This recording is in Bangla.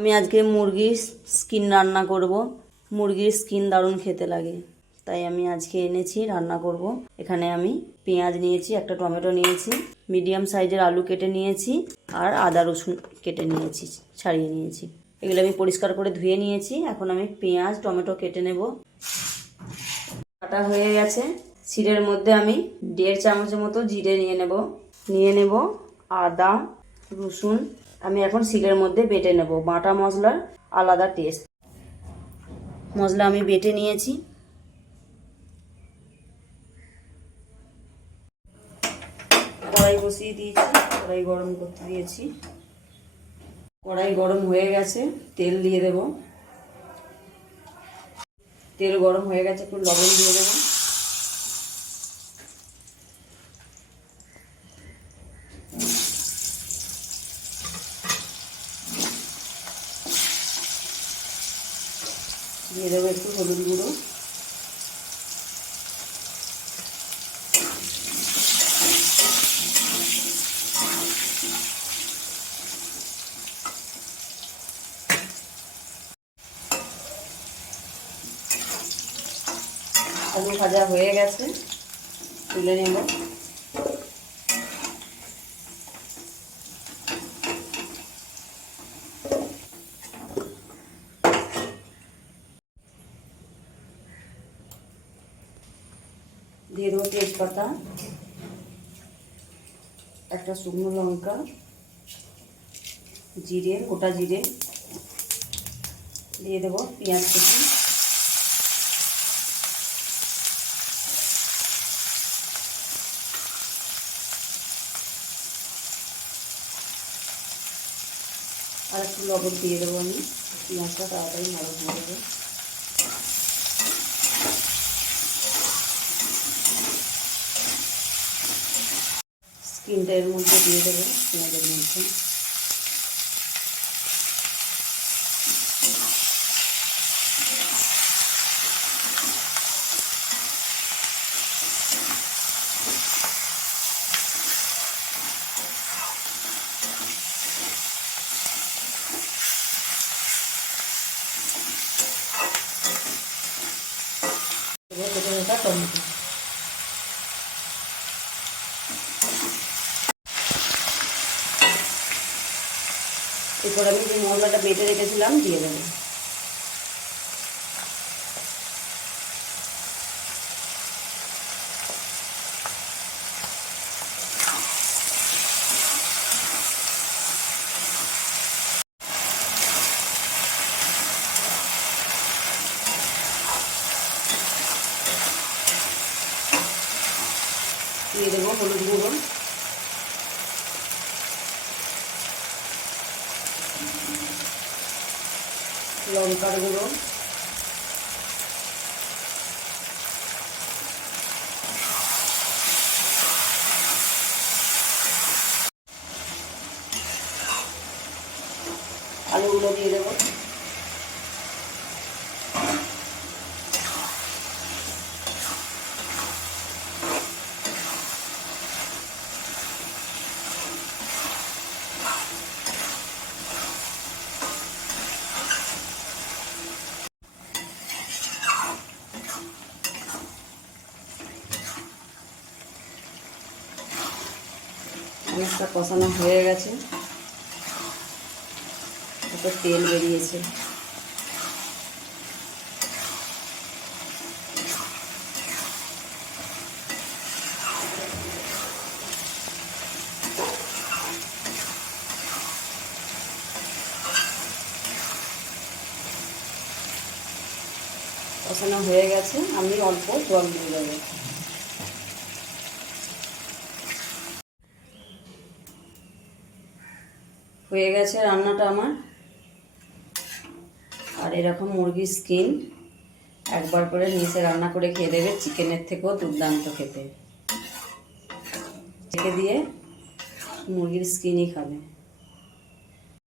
আমি আজকে মুরগির স্কিন রান্না করব। মুরগির স্কিন দারুণ খেতে লাগে, তাই আমি আজকে এনেছি রান্না করব। এখানে আমি পেঁয়াজ নিয়েছি, একটা টমেটো নিয়েছি, মিডিয়াম সাইজের আলু কেটে নিয়েছি, আর আদা রসুন কেটে নিয়েছি, ছাড়িয়ে নিয়েছি। এগুলো আমি পরিষ্কার করে ধুয়ে নিয়েছি। এখন আমি পেঁয়াজ টমেটো কেটে নেব। কাটা হয়ে গেছে। শিরের মধ্যে আমি 1.5 চামচের মতো জিরে নিয়ে নেব আদা রসুন। আমি এখন শিলের মধ্যে বেটে নেব। বাটা মশলার আলাদা টেস্ট। মশলা আমি বেটে নিয়েছি। কড়াই বসিয়ে দিয়েছি, কড়াই গরম করতে দিয়েছি। কড়াই গরম হয়ে গেছে, তেল দিয়ে দেব। তেল গরম হয়ে গেছে, একটু লবণ দিয়ে দেব। দিয়ে দেবো একটু হলুদ গুঁড়ো। আলু ভাজা হয়ে গেছে, তুলে নেব। দিয়ে দেবো তেজপাতা, একটা শুকনো লঙ্কা, জিরে, গোটা জিরে, দিয়ে দেবো পেঁয়াজ কুচি, আর একটু লবণ দিয়ে দেবো। আমি পেঁয়াজটা তাড়াতাড়ি নরম হয়ে যাবে। স্কিনটা এর মধ্যে দিয়ে দেবো, পেঁয়াজের মধ্যে। টমেটো, এরপর আমি যে মশলাটা বেটে রেখেছিলাম দিয়ে দেবো। দিয়ে দেবো হলুদ গুঁড়ো, লঙ্কার গুঁড়ো, আলুগুলো দিয়ে দেবো। মশলা কষানো হয়ে গেছে, একটু তেল বেরিয়েছে। কষানো হয়ে গেছে, আমি অল্প জল দিয়ে দেবো। হয়ে গেছে রান্নাটা আমার। আর এরকম মুরগির স্কিন একবার করে নিচে রান্না করে খেয়ে দেবে, চিকেনের থেকেও দুর্দান্ত খেতে। রেখে দিয়ে মুরগির স্কিনই খাবে।